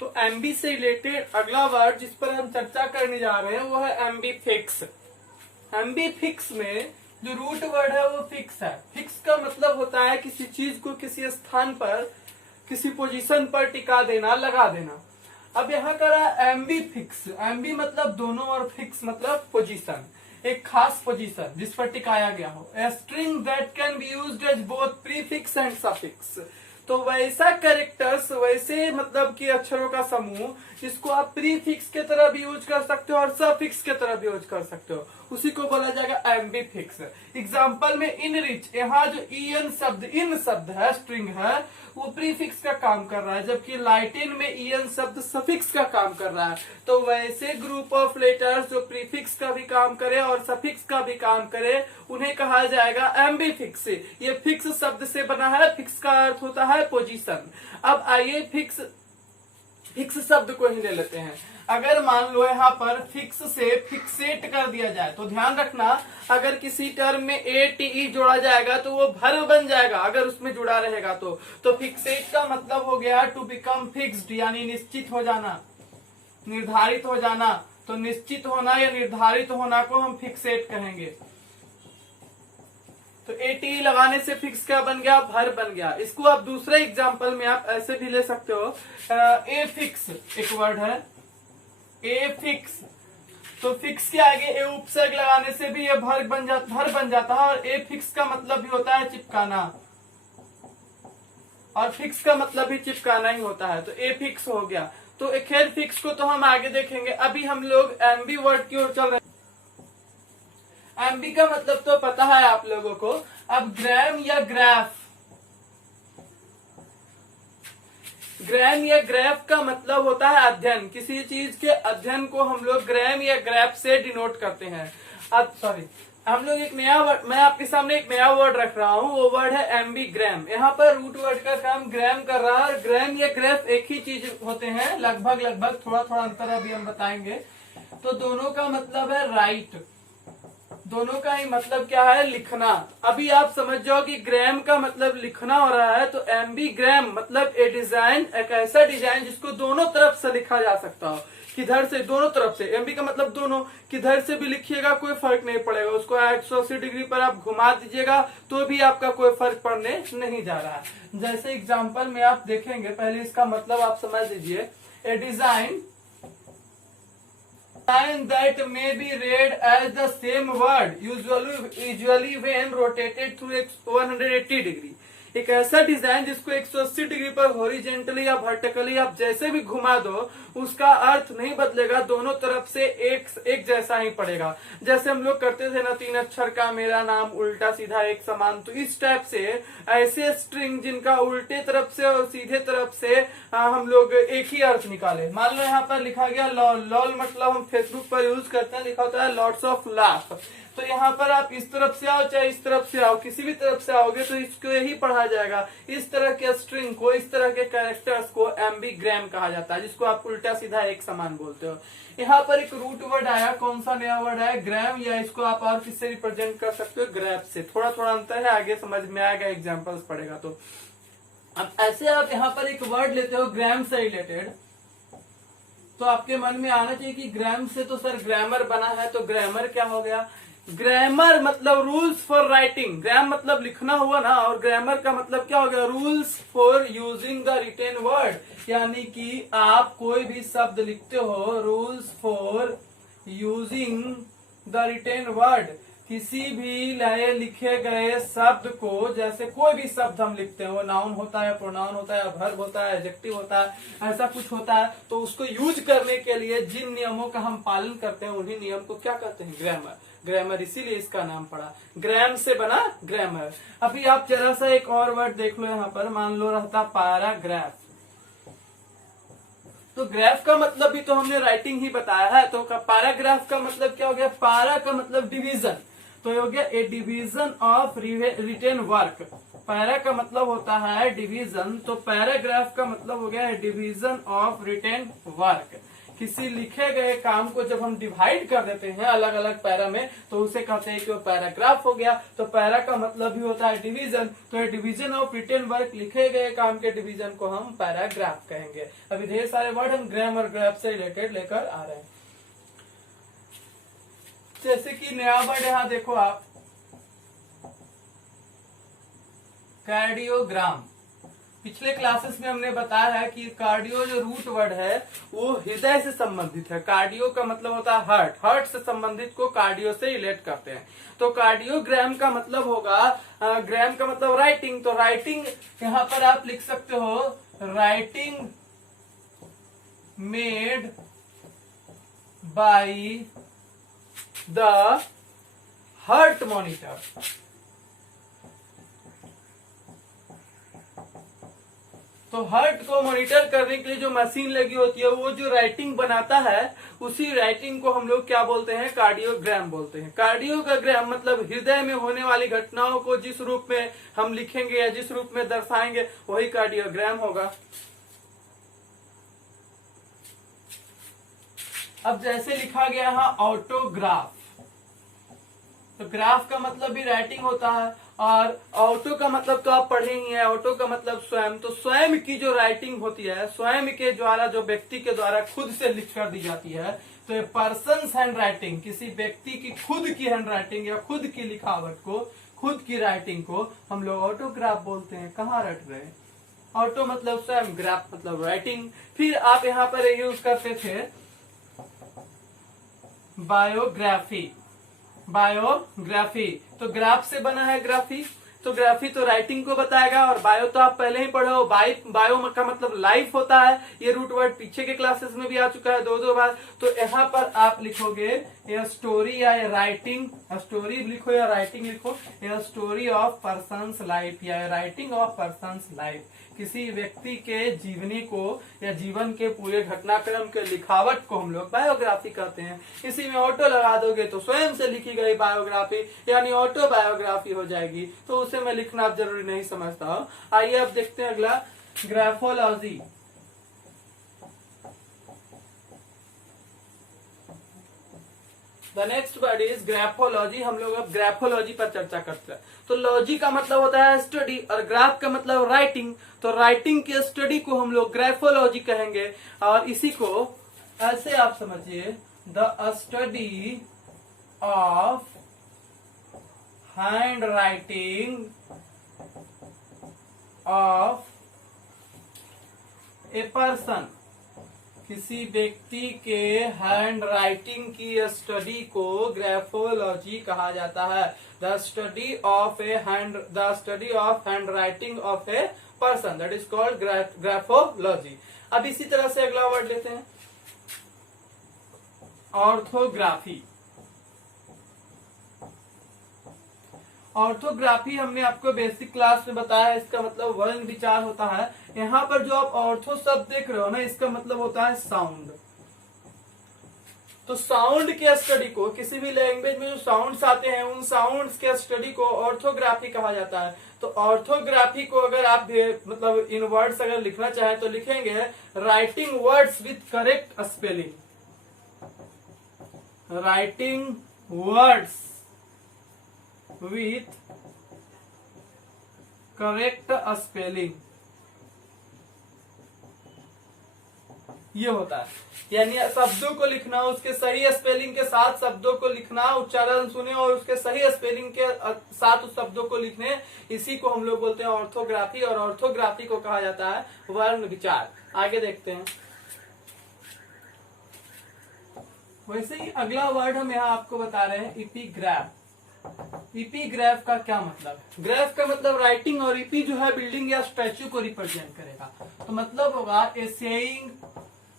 तो एमबी से रिलेटेड अगला वर्ड जिस पर हम चर्चा करने जा रहे हैं वो है एमबी फिक्स। एमबी फिक्स में जो रूट वर्ड है वो फिक्स है। फिक्स का मतलब होता है किसी चीज को किसी स्थान पर, किसी पोजीशन पर टिका देना, लगा देना। अब यहाँ करा एमबी फिक्स। एमबी मतलब दोनों और फिक्स मतलब पोजीशन, एक खास पोजीशन जिस पर टिकाया गया हो। A string that can be used as both prefix and suffix. तो वैसा कैरेक्टर्स, वैसे मतलब कि अक्षरों का समूह जिसको आप प्रीफिक्स के तरह भी यूज कर सकते हो और सफिक्स के तरह भी यूज कर सकते हो, उसी को बोला जाएगा एमबी फिक्स। एग्जाम्पल में इन रिच, यहाँ जो इन शब्द है, स्ट्रिंग है, वो प्रीफिक्स का काम कर रहा है, जबकि लाइटिन में इन शब्द सफिक्स का काम कर रहा है। तो वैसे ग्रुप ऑफ लेटर्स जो प्रीफिक्स का भी काम करे और सफिक्स का भी काम करे उन्हें कहा जाएगा एमबी फिक्स। ये फिक्स शब्द से बना है, फिक्स का अर्थ होता है पोजीशन। अब आइए फिक्स शब्द को ही ले लेते हैं। अगर मान लो यहाँ पर फिक्स से फिक्सेट कर दिया जाए तो ध्यान रखना, अगर किसी टर्म में ए टी ई जोड़ा जाएगा तो वो वर्ब बन जाएगा अगर उसमें जुड़ा रहेगा तो फिक्सेट का मतलब हो गया टू बिकम फिक्स्ड, यानी निश्चित हो जाना, निर्धारित हो जाना। तो निश्चित होना या निर्धारित होना को हम फिक्सेट कहेंगे। तो एटी लगाने से फिक्स क्या बन गया, वर्ब बन गया। इसको आप दूसरे एग्जांपल में आप ऐसे भी ले सकते हो, ए फिक्स एक वर्ड है, ए फिक्स। तो फिक्स के आगे ए उपसर्ग लगाने से भी ये वर्ब बन जाता है और ए फिक्स का मतलब भी होता है चिपकाना, और फिक्स का मतलब भी चिपकाना ही होता है। तो ए फिक्स हो गया। तो खैर फिक्स को तो हम आगे देखेंगे, अभी हम लोग एमबी वर्ड की ओर चल रहे हैं। एमबी का मतलब तो पता है आप लोगों को। अब ग्राम या ग्राफ, ग्राम या ग्राफ का मतलब होता है अध्ययन। किसी चीज के अध्ययन को हम लोग ग्राम या ग्राफ से डिनोट करते हैं। अब सॉरी, हम लोग एक नया वर्ड, मैं आपके सामने एक नया वर्ड रख रहा हूँ, वो वर्ड है एमबी ग्राम। यहाँ पर रूट वर्ड का काम ग्राम कर रहा है। ग्राम या ग्राफ एक ही चीज होते हैं, लगभग, थोड़ा थोड़ा अंतर अभी हम बताएंगे। तो दोनों का मतलब है राइट, दोनों का ही मतलब क्या है, लिखना। अभी आप समझ जाओ कि ग्राम का मतलब लिखना हो रहा है, तो एमबी ग्राम मतलब ए डिजाइन, एक ऐसा डिजाइन जिसको दोनों तरफ से लिखा जा सकता हो। किधर से, दोनों तरफ से। एमबी का मतलब दोनों, किधर से भी लिखिएगा कोई फर्क नहीं पड़ेगा। उसको 180 डिग्री पर आप घुमा दीजिएगा तो भी आपका कोई फर्क पड़ने नहीं जा रहा है। जैसे एग्जाम्पल में आप देखेंगे, पहले इसका मतलब आप समझ लीजिए। ए design that may be read as the same word usually when rotated through 180 degree। एक ऐसा डिजाइन जिसको 180 डिग्री पर हॉरिजेंटली या वर्टिकली आप जैसे भी घुमा दो उसका अर्थ नहीं बदलेगा, दोनों तरफ से एक जैसा ही पड़ेगा। जैसे हम लोग करते थे ना, 3 अक्षर का मेरा नाम उल्टा सीधा एक समान। तो इस टाइप से ऐसे स्ट्रिंग जिनका उल्टे तरफ से और सीधे तरफ से हम लोग एक ही अर्थ निकाले। मान लो यहाँ पर लिखा गया लॉल। लॉल मतलब हम फेसबुक पर यूज करते हैं, लिखा होता है लॉट्स ऑफ लाफ। तो यहाँ पर आप इस तरफ से आओ चाहे इस तरफ से आओ, किसी भी तरफ से आओगे तो इसको यही पढ़ा जाएगा। इस तरह के स्ट्रिंग को, इस तरह के कैरेक्टर्स को एमबी ग्राम कहा जाता है, जिसको आप उल्टा सीधा एक समान बोलते हो। यहाँ पर एक रूट वर्ड आया, कौन सा नया वर्ड आया, ग्राम, या इसको आप और किससे रिप्रेजेंट कर सकते हो, ग्राफ से। थोड़ा थोड़ा अंतर है, आगे समझ में आएगा, एग्जाम्पल्स पड़ेगा तो। अब ऐसे आप यहाँ पर एक वर्ड लेते हो ग्राम से रिलेटेड, तो आपके मन में आना चाहिए कि ग्राम से तो सर ग्रामर बना है, तो ग्रामर क्या हो गया। ग्रामर मतलब रूल्स फॉर राइटिंग। ग्राम मतलब लिखना हुआ ना, और ग्रामर का मतलब क्या हो गया, rules for using the written word. यानी कि आप कोई भी शब्द लिखते हो, rules for using the written word. किसी भी नए लिखे गए शब्द को, जैसे कोई भी शब्द हम लिखते हैं, वो नाउन होता है, प्रोनाउन होता है, वर्ब होता है, एडजेक्टिव होता है, ऐसा कुछ होता है, तो उसको यूज करने के लिए जिन नियमों का हम पालन करते हैं उन्हीं नियम को क्या कहते हैं, ग्रामर। ग्रामर इसीलिए इसका नाम पड़ा, ग्राम से बना ग्रामर। अभी आप जरा सा एक और वर्ड देख लो यहाँ पर, मान लो रहता पैराग्राफ। तो ग्राफ का मतलब भी तो हमने राइटिंग ही बताया है, तो पैराग्राफ का मतलब क्या हो गया, पैरा का मतलब डिवीजन, तो ये हो गया a division of written work. Para का मतलब होता है डिवीजन, तो पैराग्राफ का मतलब हो गया डिवीजन ऑफ रिटेन वर्क। किसी लिखे गए काम को जब हम डिवाइड कर देते हैं अलग अलग पैरा में तो उसे कहते हैं कि वो पैराग्राफ हो गया। तो पैरा का मतलब भी होता है डिवीजन, तो डिवीजन ऑफ रिटन वर्क, लिखे गए काम के डिवीजन को हम पैराग्राफ कहेंगे। अभी ढेर सारे वर्ड हम ग्राम और ग्राफ से रिलेटेड लेकर आ रहे हैं। जैसे कि नया वर्ड यहाँ देखो आप, कार्डियोग्राम। पिछले क्लासेस में हमने बताया है कि कार्डियो जो रूट वर्ड है वो हृदय से संबंधित है। कार्डियो का मतलब होता है हार्ट, हार्ट से संबंधित को कार्डियो से रिलेट करते हैं। तो कार्डियोग्राम का मतलब होगा, ग्राम का मतलब राइटिंग, तो राइटिंग यहाँ पर आप लिख सकते हो writing made by the heart monitor. तो हार्ट को मॉनिटर करने के लिए जो मशीन लगी होती है वो जो राइटिंग बनाता है उसी राइटिंग को हम लोग क्या बोलते हैं, कार्डियोग्राम बोलते हैं। कार्डियो का ग्राम मतलब हृदय में होने वाली घटनाओं को जिस रूप में हम लिखेंगे या जिस रूप में दर्शाएंगे वही कार्डियोग्राम होगा। अब जैसे लिखा गया है ऑटोग्राफ, तो ग्राफ का मतलब भी राइटिंग होता है और ऑटो का मतलब तो आप पढ़े ही हैं, ऑटो का मतलब स्वयं। तो स्वयं की जो राइटिंग होती है, स्वयं के द्वारा जो व्यक्ति के द्वारा खुद से लिख कर दी जाती है, तो ये पर्सन हैंड राइटिंग, किसी व्यक्ति की खुद की हैंड राइटिंग या खुद की लिखावट को, खुद की राइटिंग को हम लोग ऑटोग्राफ बोलते हैं। कहाँ रट गए, ऑटो मतलब स्वयं, ग्राफ मतलब राइटिंग। फिर आप यहाँ पर यूज करते थे बायोग्राफी, बायोग्राफी तो ग्राफ से बना है ग्राफी, तो ग्राफी तो राइटिंग को बताएगा और बायो तो आप पहले ही पढ़े हो, बायो का मतलब लाइफ होता है। ये रूट वर्ड पीछे के क्लासेस में भी आ चुका है दो बार। तो यहाँ पर आप लिखोगे ये स्टोरी या राइटिंग, स्टोरी लिखो या राइटिंग लिखो, ये स्टोरी ऑफ पर्सन्स लाइफ या राइटिंग ऑफ पर्सन्स लाइफ, किसी व्यक्ति के जीवनी को या जीवन के पूरे घटनाक्रम के लिखावट को हम लोग बायोग्राफी कहते हैं। इसी में ऑटो लगा दोगे तो स्वयं से लिखी गई बायोग्राफी यानी ऑटो बायोग्राफी हो जाएगी। तो उसे मैं लिखना आप जरूरी नहीं समझता हूँ। आइए अब देखते हैं अगला, graphology. The next word is graphology. हम लोग अब ग्राफोलॉजी पर चर्चा करते हैं। तो लॉजी का मतलब होता है स्टडी और ग्राफ का मतलब राइटिंग, तो राइटिंग की स्टडी को हम लोग ग्राफोलॉजी कहेंगे। और इसी को ऐसे आप समझिए, the study of hand writing of a person, किसी व्यक्ति के हैंड राइटिंग की स्टडी को ग्राफोलॉजी कहा जाता है। The study of hand writing of a person, that is called graphology. अब इसी तरह से अगला वर्ड लेते हैं, ऑर्थोग्राफी। ऑर्थोग्राफी हमने आपको बेसिक क्लास में बताया, इसका मतलब वर्ण विचार होता है। यहाँ पर जो आप ऑर्थो शब्द देख रहे हो ना, इसका मतलब होता है साउंड। तो साउंड के स्टडी को, किसी भी लैंग्वेज में जो साउंड्स आते हैं उन साउंड्स के स्टडी को ऑर्थोग्राफी कहा जाता है। तो ऑर्थोग्राफी को अगर आप मतलब इन वर्ड्स अगर लिखना चाहें तो लिखेंगे writing words with correct spelling, writing words with correct spelling, ये होता है। यानी शब्दों को लिखना, उसके सही स्पेलिंग के साथ शब्दों को लिखना, उच्चारण सुने और उसके सही स्पेलिंग के साथ उस शब्दों को लिखने, इसी को हम लोग बोलते हैं ऑर्थोग्राफी। और ऑर्थोग्राफी को कहा जाता है वर्ण विचार। आगे देखते हैं। वैसे ही अगला वर्ड हम यहाँ आपको बता रहे हैं इपीग्राफ। इपीग्राफ का क्या मतलब? ग्राफ का मतलब राइटिंग और इपी जो है बिल्डिंग या स्टैच्यू को रिप्रेजेंट करेगा। तो मतलब होगा ए सेइंग,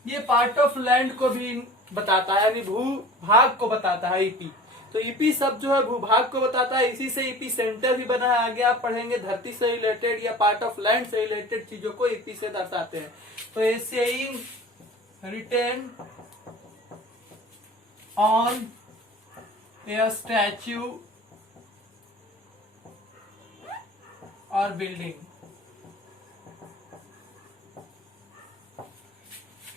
ये पार्ट ऑफ लैंड को भी बताता है, यानी भूभाग को बताता है ईपी। तो ईपी शब्द जो है भूभाग को बताता है, इसी से ईपी सेंटर भी बना है। आगे आप पढ़ेंगे धरती से रिलेटेड या पार्ट ऑफ लैंड से रिलेटेड चीजों को ईपी से दर्शाते हैं। तो a saying written on a statue और बिल्डिंग,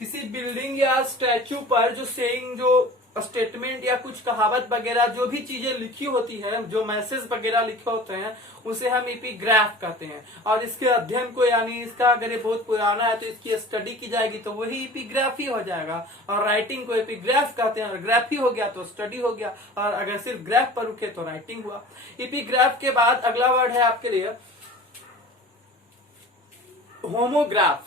किसी बिल्डिंग या स्टैचू पर जो सेइंग, जो स्टेटमेंट या कुछ कहावत वगैरह जो भी चीजें लिखी होती है, जो मैसेज वगैरह लिखे होते हैं, उसे हम एपिग्राफ कहते हैं। और इसके अध्ययन को, यानी इसका अगर ये बहुत पुराना है तो इसकी स्टडी की जाएगी तो वही एपिग्राफी हो जाएगा। और राइटिंग को एपिग्राफ कहते हैं, और ग्राफी हो गया तो स्टडी हो गया, और अगर सिर्फ ग्राफ पर रुके तो राइटिंग हुआ। एपिग्राफ के बाद अगला वर्ड है आपके लिए होमोग्राफ।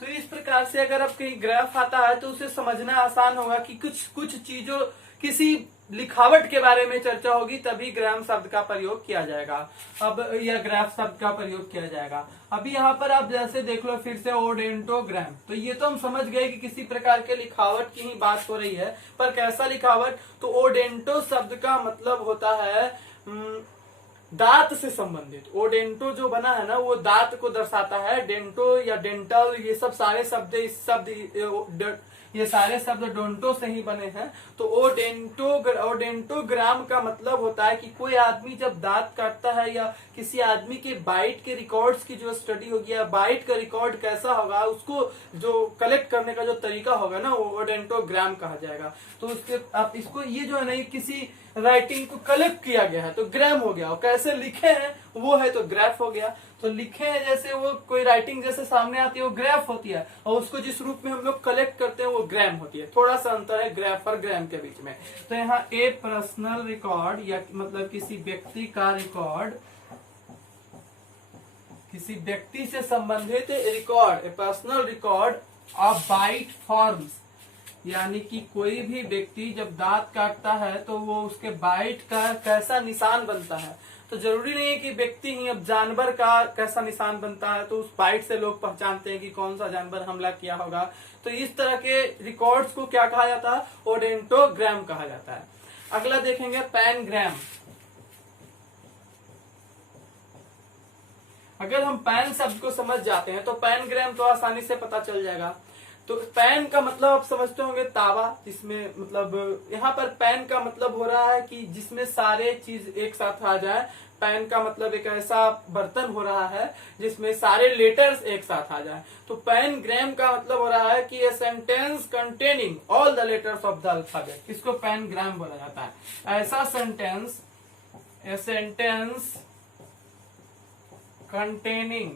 तो इस प्रकार से अगर अब कहीं ग्राफ आता है तो उसे समझना आसान होगा कि कुछ कुछ चीजों, किसी लिखावट के बारे में चर्चा होगी तभी ग्राम शब्द का प्रयोग किया जाएगा। अब यह ग्राफ शब्द का प्रयोग किया जाएगा। अभी यहाँ पर आप जैसे देख लो फिर से ओडेंटोग्राम, तो ये तो हम समझ गए कि किसी प्रकार के लिखावट की ही बात हो रही है, पर कैसा लिखावट? तो ओडेंटो शब्द का मतलब होता है दांत से संबंधित। ओडेंटो जो बना है ना वो दांत को दर्शाता है। डेंटो या डेंटल, ये सब सारे शब्द, इस शब्द ये सारे शब्द डोंटो से ही बने हैं। तो ओडेंटोग्राम का मतलब होता है कि कोई आदमी जब दांत काटता है या किसी आदमी के बाइट के रिकॉर्ड्स की जो स्टडी होगी या बाइट का रिकॉर्ड कैसा होगा, उसको जो कलेक्ट करने का जो तरीका होगा ना, वो ओडेंटोग्राम कहा जाएगा। तो उसके आप इसको, ये जो है ना, किसी राइटिंग को कलेक्ट किया गया है तो ग्राम हो गया, और कैसे लिखे हैं वो है तो ग्राफ हो गया। तो लिखे हैं जैसे वो कोई राइटिंग जैसे सामने आती है वो ग्राफ होती है, और उसको जिस रूप में हम लोग कलेक्ट करते हैं वो ग्राम होती है। थोड़ा सा अंतर है ग्राफ और ग्राम के बीच में। तो यहाँ ए पर्सनल रिकॉर्ड, या मतलब किसी व्यक्ति का रिकॉर्ड, किसी व्यक्ति से संबंधित record, A personal record of bite forms, यानी कि कोई भी व्यक्ति जब दांत काटता है तो वो उसके बाइट का कैसा निशान बनता है। तो जरूरी नहीं है कि व्यक्ति ही, अब जानवर का कैसा निशान बनता है तो उस बाइट से लोग पहचानते हैं कि कौन सा जानवर हमला किया होगा। तो इस तरह के रिकॉर्ड्स को क्या कहा जाता है? ओडेंटोग्राम कहा जाता है। अगला देखेंगे पैनग्राम। अगर हम पैन शब्द को समझ जाते हैं तो पैनग्राम तो आसानी से पता चल जाएगा। तो पैन का मतलब आप समझते होंगे तावा, जिसमें मतलब यहाँ पर पैन का मतलब हो रहा है कि जिसमें सारे चीज एक साथ आ जाए। पैन का मतलब एक ऐसा बर्तन हो रहा है जिसमें सारे लेटर्स एक साथ आ जाए। तो पैनग्राम का मतलब हो रहा है कि a sentence containing all the letters of the alphabet, इसको पैनग्राम बोला जाता है। ऐसा sentence, a sentence containing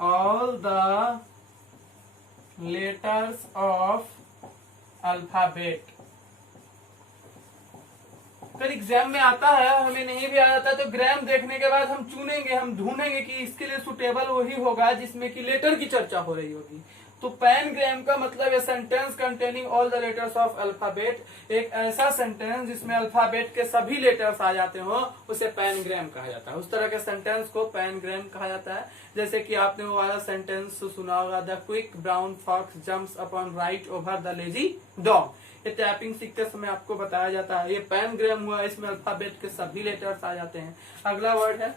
all the letters of alphabet। अगर एग्जाम में आता है, हमें नहीं भी आ जाता तो ग्राम देखने के बाद हम चुनेंगे, हम ढूंढेंगे कि इसके लिए सुटेबल वही होगा जिसमें कि लेटर की चर्चा हो रही होगी। तो पैनग्राम का मतलब है sentence containing all the letters of alphabet, एक ऐसा सेंटेंस जिसमें अल्फाबेट के सभी लेटर्स आ जाते हो उसे पैनग्राम कहा जाता है। उस तरह के सेंटेंस को पैनग्राम कहा जाता है। जैसे कि आपने वो वाला सेंटेंस सुना होगा, the quick brown fox jumps upon right over the lazy dog. ये टाइपिंग सीखते समय आपको बताया जाता है। ये पैनग्राम हुआ, इसमें अल्फाबेट के सभी लेटर्स आ जाते हैं। अगला वर्ड है,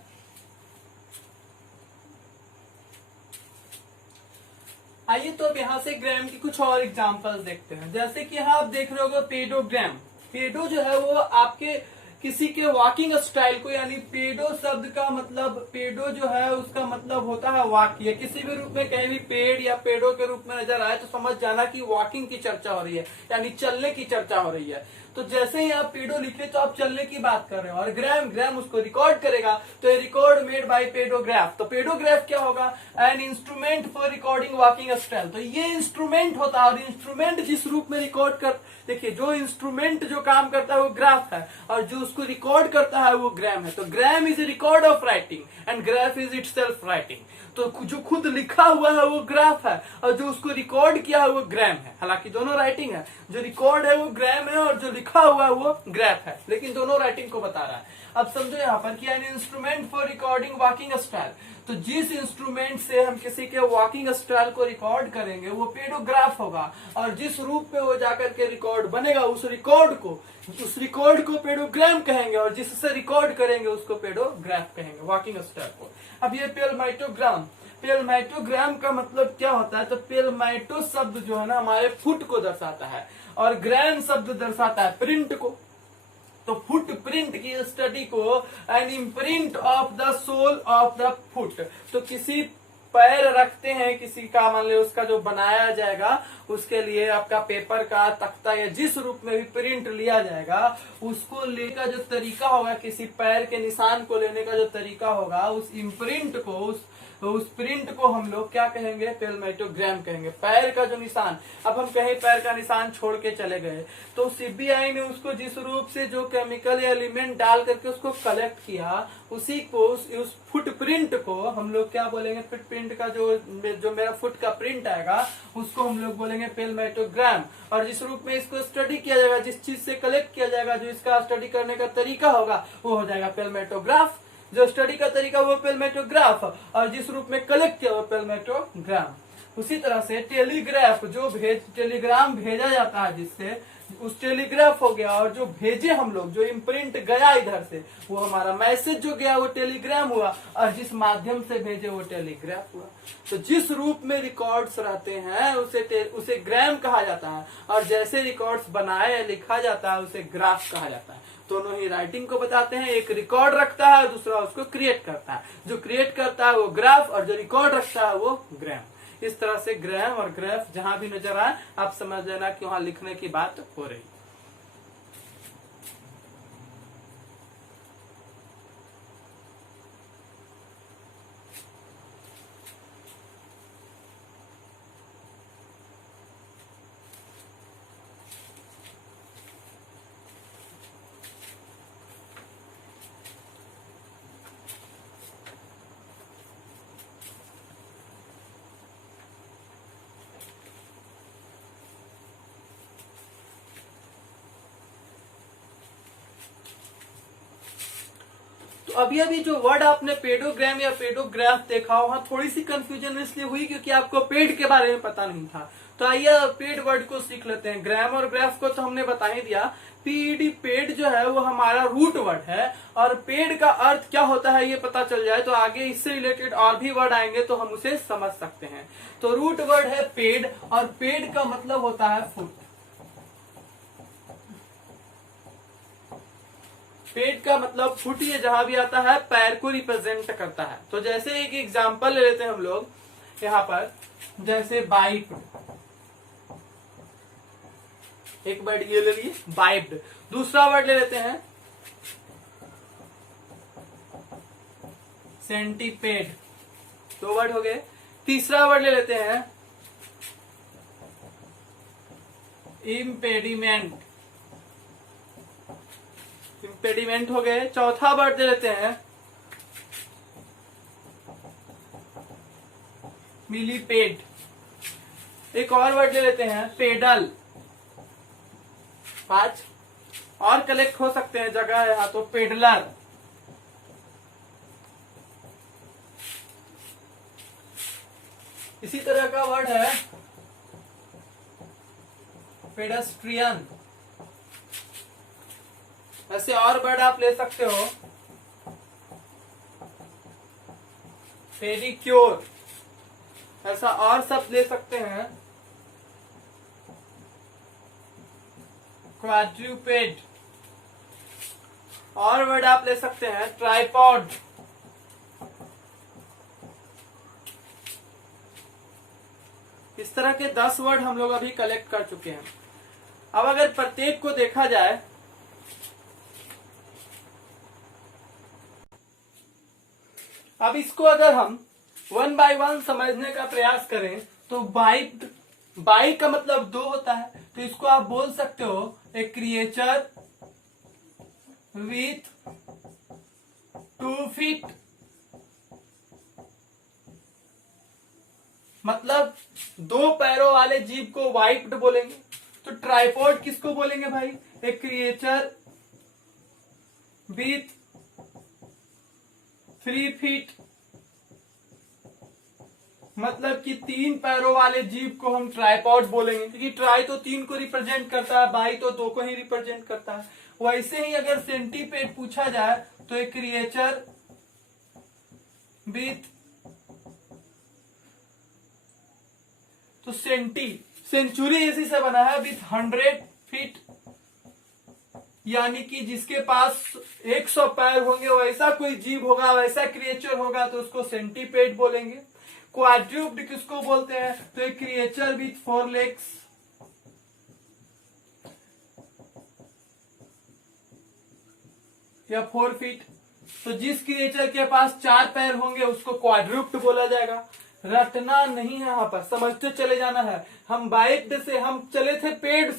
आइए तो अब यहाँ से ग्राम की कुछ और एग्जांपल्स देखते हैं। जैसे कि यहाँ आप देख रहे होगे पेडोग्राम। पेडो जो है वो आपके किसी के वॉकिंग स्टाइल को, यानी पेडो शब्द का मतलब, पेडो जो है उसका मतलब होता है वाक्य। किसी भी रूप में कहीं भी पेड़ या पेड़ों के रूप में नजर आए तो समझ जाना कि वॉकिंग की चर्चा हो रही है, यानी चलने की चर्चा हो रही है। तो जैसे ही आप पेडो लिखे तो आप चलने की बात कर रहे हो, और ग्राम, ग्राम उसको रिकॉर्ड करेगा। तो ये रिकॉर्ड मेड बाय पेडोग्राफ। तो पेडोग्राफ क्या होगा? An instrument for recording walking style. तो ये इंस्ट्रूमेंट होता है, और इंस्ट्रूमेंट जिस रूप में रिकॉर्ड कर, देखिए जो इंस्ट्रूमेंट जो काम करता है वो ग्राफ है, और जो उसको रिकॉर्ड करता है वो ग्राम है। तो gram is a record of writing and graph is itself writing. तो जो खुद लिखा हुआ है वो ग्राफ है, और जो उसको रिकॉर्ड किया है वो ग्राम है। हालांकि दोनों राइटिंग है, जो रिकॉर्ड है वो ग्राम है और जो लिखा हुआ है वो ग्राफ है, लेकिन दोनों राइटिंग को बता रहा है। अब समझो यहाँ पर कि an instrument for recording walking style, तो जिस इंस्ट्रूमेंट से हम किसी के वॉकिंग स्टाइल को रिकॉर्ड करेंगे वो पेडोग्राफ होगा, और जिस रूप में वो जाकर के रिकॉर्ड बनेगा उस रिकॉर्ड को पेडोग्राम कहेंगे, और जिससे रिकॉर्ड करेंगे उसको पेडोग्राफ कहेंगे, वॉकिंग स्टाइल को। अब ये पेलमाइटोग्राम का मतलब क्या होता है, तो पेलमाइटो शब्द जो है ना हमारे फुट को दर्शाता है, और ग्राम शब्द दर्शाता है प्रिंट को। तो फुट प्रिंट की स्टडी को an imprint of the sole of the foot, तो किसी पैर रखते हैं किसी का, मान लो उसका जो बनाया जाएगा उसके लिए आपका पेपर का तख्ता या जिस रूप में भी प्रिंट लिया जाएगा उसको लेने का जो तरीका होगा, किसी पैर के निशान को लेने का जो तरीका होगा, उस इम्प्रिंट को उस प्रिंट को हम लोग क्या कहेंगे, पेलमाइटोग्राम कहेंगे। पैर का जो निशान, अब हम कहीं पैर का निशान छोड़ के चले गए तो सीबीआई ने उसको जिस रूप से जो केमिकल या एलिमेंट डाल करके उसको कलेक्ट किया, उसी को उस फुटप्रिंट को हम लोग क्या बोलेंगे, फुटप्रिंट का जो मेरा फुट का प्रिंट आएगा उसको हम लोग बोलेंगे पेलमाइटोग्राम। और जिस रूप में इसको स्टडी किया जाएगा, जिस चीज से कलेक्ट किया जाएगा, जो इसका स्टडी करने का तरीका होगा वो हो जाएगा पेलमाइटोग्राफ। जो स्टडी का तरीका वो पेलमाइटोग्राफ, और जिस रूप में कलेक्ट किया वो पेलमाइटोग्राम। उसी तरह से टेलीग्राफ, जो टेलीग्राम भेजा जाता है जिससे, उस टेलीग्राफ हो गया, और जो भेजे हम लोग, जो इम्प्रिंट गया इधर से, वो हमारा मैसेज जो गया वो टेलीग्राम हुआ, और जिस माध्यम से भेजे वो टेलीग्राफ हुआ। तो जिस रूप में रिकॉर्ड्स रहते हैं उसे ग्राम कहा जाता है, और जैसे रिकॉर्ड्स बनाए लिखा जाता है उसे ग्राफ कहा जाता है। दोनों ही राइटिंग को बताते हैं, एक रिकॉर्ड रखता है दूसरा उसको क्रिएट करता है। जो क्रिएट करता है वो ग्राफ, और जो रिकॉर्ड रखता है वो ग्राम। इस तरह से ग्राम और ग्राफ जहां भी नजर आए आप समझ लेना कि वहां लिखने की बात हो रही। अभी जो वर्ड आपने पेडोग्राम या पेडोग्राफ देखा वहां थोड़ी सी कंफ्यूजन इसलिए हुई क्योंकि आपको पेड के बारे में पता नहीं था। तो आइए पेड वर्ड को सीख लेते हैं। ग्राम और ग्राफ को तो हमने बता ही दिया। पीईडी पेड जो है वो हमारा रूट वर्ड है, और पेड का अर्थ क्या होता है ये पता चल जाए तो आगे इससे रिलेटेड और भी वर्ड आएंगे तो हम उसे समझ सकते हैं। तो रूट वर्ड है पेड, और पेड का मतलब होता है फुट। पेड का मतलब फुट, ये जहां भी आता है पैर को रिप्रेजेंट करता है। तो जैसे एक एग्जांपल ले लेते हैं हम लोग यहाँ पर, जैसे बाइप, एक वर्ड ये ले लिए बाइप्ड। दूसरा वर्ड ले लेते हैं सेंटीपेड, दो वर्ड हो गए। तीसरा वर्ड ले लेते हैं इम्पेडिमेंट, इम्पेडिमेंट हो गए। चौथा वर्ड ले लेते हैं मिलीपेड। एक और वर्ड ले लेते हैं पेडल। 5 और कलेक्ट हो सकते हैं, जगह है यहाँ, तो पेडलर। इसी तरह का वर्ड है पेडेस्ट्रियन। ऐसे और वर्ड आप ले सकते हो पेडिक्योर, ऐसा और सब ले सकते हैं क्वाड्रूपेड। और वर्ड आप ले सकते हैं ट्राइपॉड। इस तरह के 10 वर्ड हम लोग अभी कलेक्ट कर चुके हैं। अब अगर प्रत्येक को देखा जाए, अब इसको अगर हम 1 बाय 1 समझने का प्रयास करें तो बाई का मतलब 2 होता है, तो इसको आप बोल सकते हो ए क्रिएचर विथ 2 फीट, मतलब 2 पैरों वाले जीव को वाइप्ड बोलेंगे। तो ट्राइपॉड किसको बोलेंगे भाई, ए क्रिएचर विथ 3 फीट, मतलब कि 3 पैरों वाले जीव को हम ट्राइपॉड बोलेंगे, क्योंकि ट्राई तो 3 को रिप्रेजेंट करता है, बाई तो 2 को ही रिप्रेजेंट करता है। वैसे ही अगर सेंटीपेड पूछा जाए तो एक क्रिएचर विथ, तो सेंचुरी इसी से बना है, विथ 100 फीट, यानी कि जिसके पास 100 पैर होंगे, वैसा कोई जीव होगा, वैसा क्रिएचर होगा, तो उसको सेंटीपेड बोलेंगे। क्वाड्रूप्ड किसको बोलते हैं, तो एक क्रिएचर विथ 4 लेग्स, या 4 फीट। तो जिस क्रिएचर के पास 4 पैर होंगे उसको क्वाड्रूप्ड बोला जाएगा। रटना नहीं है, यहाँ पर समझते चले जाना है। हम बाइप्ड से, हम चले थे पेड़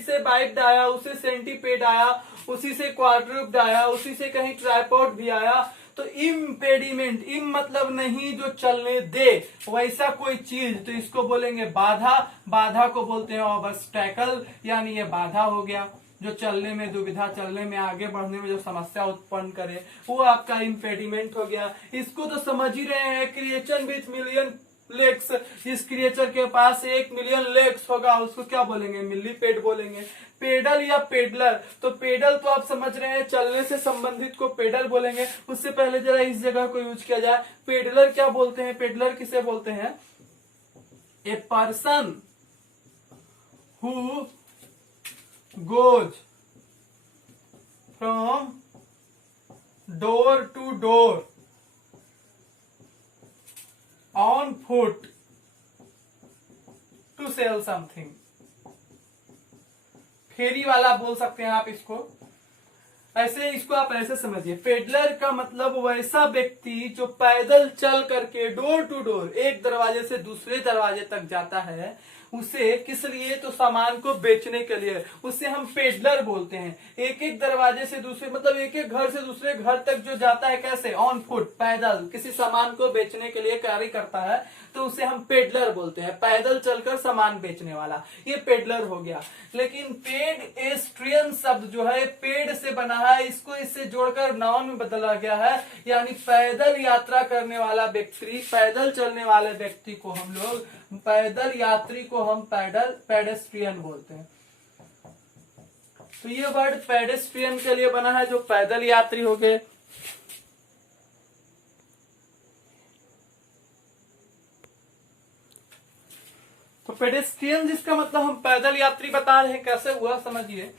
से बाइप्ड आया, उसे सेंटीपेड आया, उसी से क्वाड्रूप्ड आया, उसी से कहीं ट्राइपॉड भी आया। तो इम्पेडिमेंट, इम मतलब नहीं जो चलने दे, वैसा कोई चीज, तो इसको बोलेंगे बाधा। बाधा को बोलते हैं ऑब्स्टैकल, यानी ये बाधा हो गया, जो चलने में दुविधा, चलने में, आगे बढ़ने में जो समस्या उत्पन्न करे, वो आपका इम्पेडिमेंट हो गया। इसको तो समझ ही रहे हैं, क्रिएचर विथ मिलियन लेग्स, जिस क्रिएचर के पास 1 मिलियन लेग्स होगा उसको क्या बोलेंगे, मिलीपेड बोलेंगे। पेडल या पेडलर, तो पेडल तो आप समझ रहे हैं, चलने से संबंधित को पेडल बोलेंगे। उससे पहले जरा इस जगह को यूज किया जाए, पेडलर क्या बोलते हैं, पेडलर किसे बोलते हैं, a person who goes from door to door on foot to sell something। फेरी वाला बोल सकते हैं आप इसको। ऐसे इसको आप ऐसे समझिए, पेडलर का मतलब वैसा व्यक्ति जो पैदल चल करके डोर टू डोर, एक दरवाजे से दूसरे दरवाजे तक जाता है, उसे किस लिए, तो सामान को बेचने के लिए, उसे हम पेडलर बोलते हैं। एक एक दरवाजे से दूसरे, मतलब एक एक घर से दूसरे घर तक जो जाता है, कैसे, ऑन फुट, पैदल, किसी सामान को बेचने के लिए कार्य करता है, तो उसे हम पेडलर बोलते हैं, पैदल चलकर सामान बेचने वाला, ये पेडलर हो गया। लेकिन पेडेस्ट्रियन शब्द जो है पेड़ से बना है, इसको इससे जोड़कर नाउन में बदला गया है, यानी पैदल यात्रा करने वाला व्यक्ति, पैदल चलने वाले व्यक्ति को हम लोग, पैदल यात्री को हम पेडेस्ट्रियन बोलते हैं। तो ये वर्ड पेडेस्ट्रियन के लिए बना है, जो पैदल यात्री हो गए। तो पेडेस्ट्रियन जिसका मतलब हम पैदल यात्री बता रहे हैं, कैसे हुआ समझिए।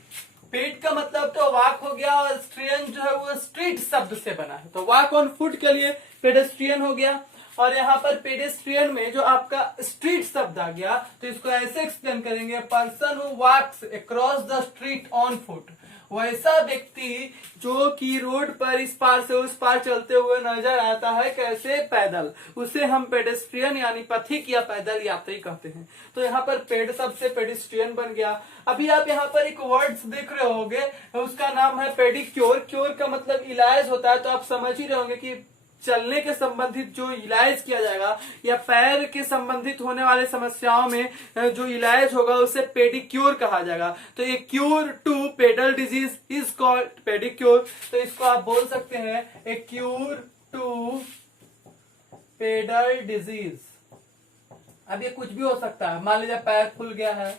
पेड का मतलब तो वॉक हो गया, और स्ट्रियन जो है वो स्ट्रीट शब्द से बना है, तो वॉक ऑन फुट के लिए पेडेस्ट्रियन हो गया। और यहाँ पर पेडेस्ट्रियन में जो आपका स्ट्रीट शब्द आ गया, तो इसको ऐसे एक्सप्लेन करेंगे, person who walks across the street on foot, वैसा व्यक्ति जो कि रोड पर इस पार से उस पार चलते हुए नजर आता है, कैसे, पैदल, उसे हम पेडेस्ट्रियन यानी पथिक या पैदल यात्री कहते हैं। तो यहाँ पर पेड शब्द से पेडेस्ट्रियन बन गया। अभी आप यहाँ पर एक वर्ड्स देख रहे होंगे, उसका नाम है पेडिक्योर। क्योर का मतलब इलाज होता है, तो आप समझ ही रहे होंगे कि चलने के संबंधित जो इलाज किया जाएगा, या पैर के संबंधित होने वाले समस्याओं में जो इलाज होगा, उसे पेडिक्योर कहा जाएगा। तो ये cure to pedal disease is called pedicure. तो इसको आप बोल सकते हैं, a cure to pedal disease. अब ये कुछ भी हो सकता है, मान लीजिए पैर फूल गया है,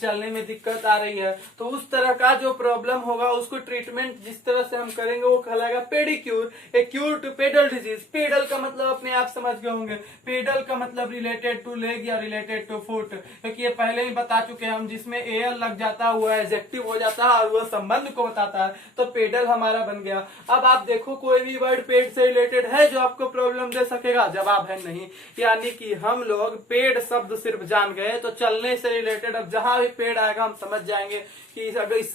चलने में दिक्कत आ रही है, तो उस तरह का जो प्रॉब्लम होगा उसको ट्रीटमेंट जिस तरह से हम करेंगे वो कहलाएगा pedicure, a cure to pedal disease. Pedal का मतलब अपने आप समझ गए होंगे, पेडल का मतलब रिलेटेड टू लेग या रिलेटेड टू फुट, क्योंकि ये पहले ही बता चुके हैं हम, जिसमें एयर लग जाता है वो एडजेक्टिव हो जाता है और वो संबंध को बताता है, तो पेडल हमारा बन गया। अब आप देखो कोई भी वर्ड पेड से रिलेटेड है जो आपको प्रॉब्लम दे सकेगा, जवाब है नहीं। यानी कि हम लोग पेड शब्द सिर्फ जान गए, तो चलने से रिलेटेड अब जहां भी पेड़ आएगा हम समझ जाएंगे कि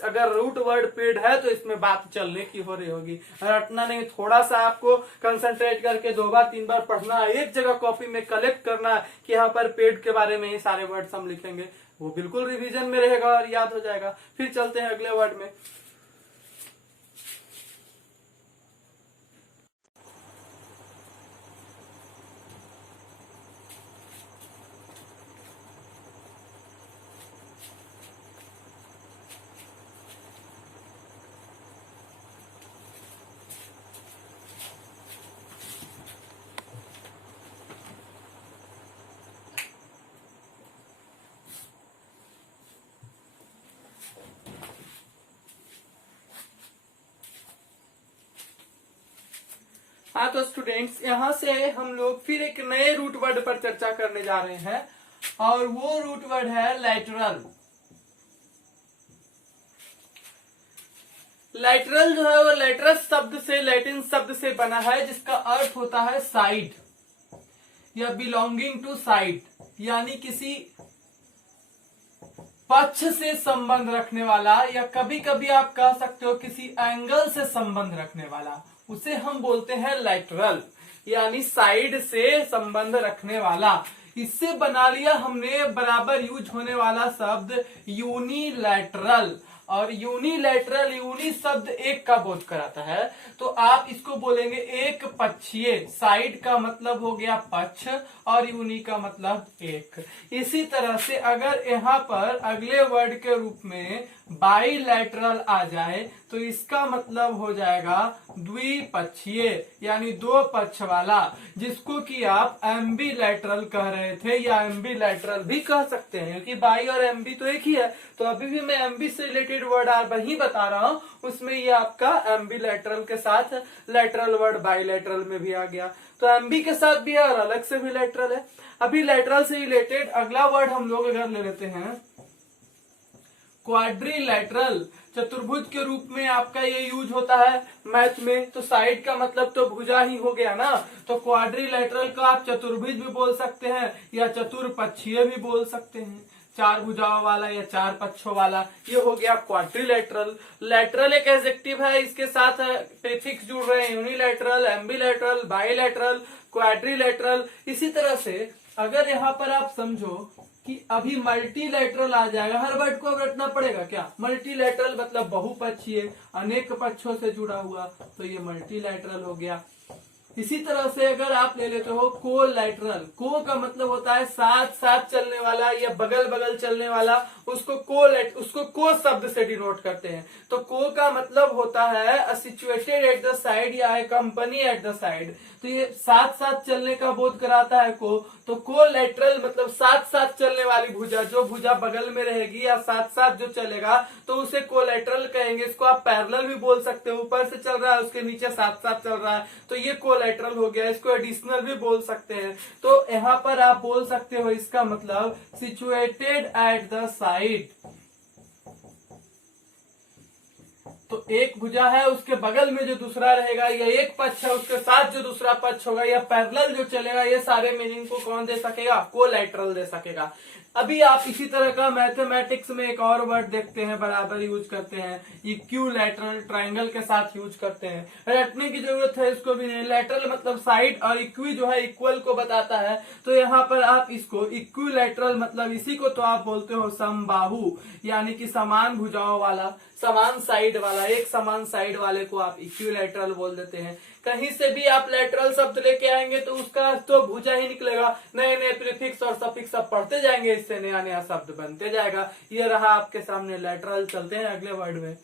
अगर रूट वर्ड पेड़ है तो इसमें बात चलने की हो रही होगी। रटना नहीं, थोड़ा सा आपको कंसंट्रेट करके 2 बार 3 बार पढ़ना है, एक जगह कॉपी में कलेक्ट करना है कि यहाँ पर पेड़ के बारे में ही सारे वर्ड्स हम लिखेंगे, वो बिल्कुल रिवीजन में रहेगा और याद हो जाएगा। फिर चलते हैं अगले वर्ड में। हाँ तो स्टूडेंट्स, यहाँ से हम लोग फिर एक नए रूट वर्ड पर चर्चा करने जा रहे हैं और वो रूट वर्ड है लैटरल। लैटरल जो है वो लैटरस शब्द से, लैटिन शब्द से बना है, जिसका अर्थ होता है साइड या बिलोंगिंग टू साइड, यानी किसी पक्ष से संबंध रखने वाला, या कभी कभी आप कह सकते हो किसी एंगल से संबंध रखने वाला, उसे हम बोलते हैं लैटरल, यानी साइड से संबंध रखने वाला। इससे बना लिया हमने बराबर यूज होने वाला शब्द यूनिलैटरल। और यूनिलैटरल, यूनि शब्द एक का बोध कराता है, तो आप इसको बोलेंगे एक पक्षीय। साइड का मतलब हो गया पक्ष और यूनि का मतलब एक। इसी तरह से अगर यहाँ पर अगले वर्ड के रूप में बाईलैटरल आ जाए तो इसका मतलब हो जाएगा द्विपक्षीय, यानी दो पक्ष वाला, जिसको कि आप एम्बीलैटरल कह रहे थे या एम्बीलैटरल भी कह सकते हैं, क्योंकि बाई और एम्बी तो एक ही है। तो अभी भी मैं एम्बी से रिलेटेड वर्ड वही बता रहा हूं, उसमें ये आपका एम्बीलैटरल के साथ लैटरल वर्ड बाईलैटरल में भी आ गया। तो एम्बी के साथ भी है और अलग से भी लैटरल है। अभी लैटरल से रिलेटेड अगला वर्ड हम लोग अगर ले लेते हैं क्वाड्रिलैटरल, चतुर्भुज के रूप में आपका ये यूज होता है मैथ में। तो साइड का मतलब तो भुजा ही हो गया ना, तो क्वाड्रिलैटरल का आप चतुर्भुज भी बोल सकते हैं या चतुर्पक्षीय भी बोल सकते हैं, चार भुजाओं वाला या चार पक्षों वाला, ये हो गया क्वाड्रिलैटरल। लैटरल एक एडजेक्टिव है, इसके साथ प्रीफिक्स जुड़ रहे हैं यूनिलैटरल, एम्बीलैटरल, बाईलैटरल, क्वाड्रिलैटरल। इसी तरह से अगर यहाँ पर आप समझो कि अभी मल्टीलैटरल आ जाएगा, हर वर्ड को अब रटना पड़ेगा क्या। मल्टीलैटरल मतलब बहुपक्षीय, अनेक पक्षों से जुड़ा हुआ, तो ये मल्टीलैटरल हो गया। इसी तरह से अगर आप ले लेते हो कोलैटरल, को का मतलब होता है साथ साथ चलने वाला या बगल बगल चलने वाला, उसको को शब्द से डिनोट करते हैं। तो को का मतलब होता है सिचुएटेड एट द साइड या कंपनी एट द साइड, तो ये साथ साथ चलने का बोध कराता है को। तो कोलैटरल मतलब साथ साथ चलने वाली भुजा, जो भुजा बगल में रहेगी या साथ साथ जो चलेगा तो उसे कोलैटरल कहेंगे। इसको आप पैरेलल भी बोल सकते हो, ऊपर से चल रहा है उसके नीचे साथ साथ चल रहा है, तो ये कोलैटरल हो गया। इसको एडिशनल भी बोल सकते हैं। तो यहाँ पर आप बोल सकते हो इसका मतलब सिचुएटेड एट द साइड। तो एक भुजा है, उसके बगल में जो दूसरा रहेगा, या एक पक्ष है उसके साथ जो दूसरा पक्ष होगा, या पैरेलल जो चलेगा, ये सारे मीनिंग को कौन दे सकेगा, कोलैटरल दे सकेगा। अभी आप इसी तरह का मैथमेटिक्स में एक और वर्ड देखते हैं, बराबर यूज करते हैं, इक्विलैटरल, ट्रायंगल के साथ यूज करते हैं। रटने की जरूरत है इसको भी नहीं। लैटरल मतलब साइड और इक्वी जो है इक्वल को बताता है, तो यहाँ पर आप इसको इक्विलैटरल मतलब इसी को तो आप बोलते हो समबाहु, यानी कि समान भुजाओं वाला, समान साइड वाला, एक समान साइड वाले को आप इक्विलैटरल बोल देते हैं। कहीं से भी आप लैटरल शब्द लेके आएंगे तो उसका तो भुजा ही निकलेगा, नए नए प्रीफिक्स और सफिक्स सब पढ़ते जाएंगे, इससे नया नया शब्द बनते जाएगा। ये रहा आपके सामने लैटरल। चलते हैं अगले वर्ड में।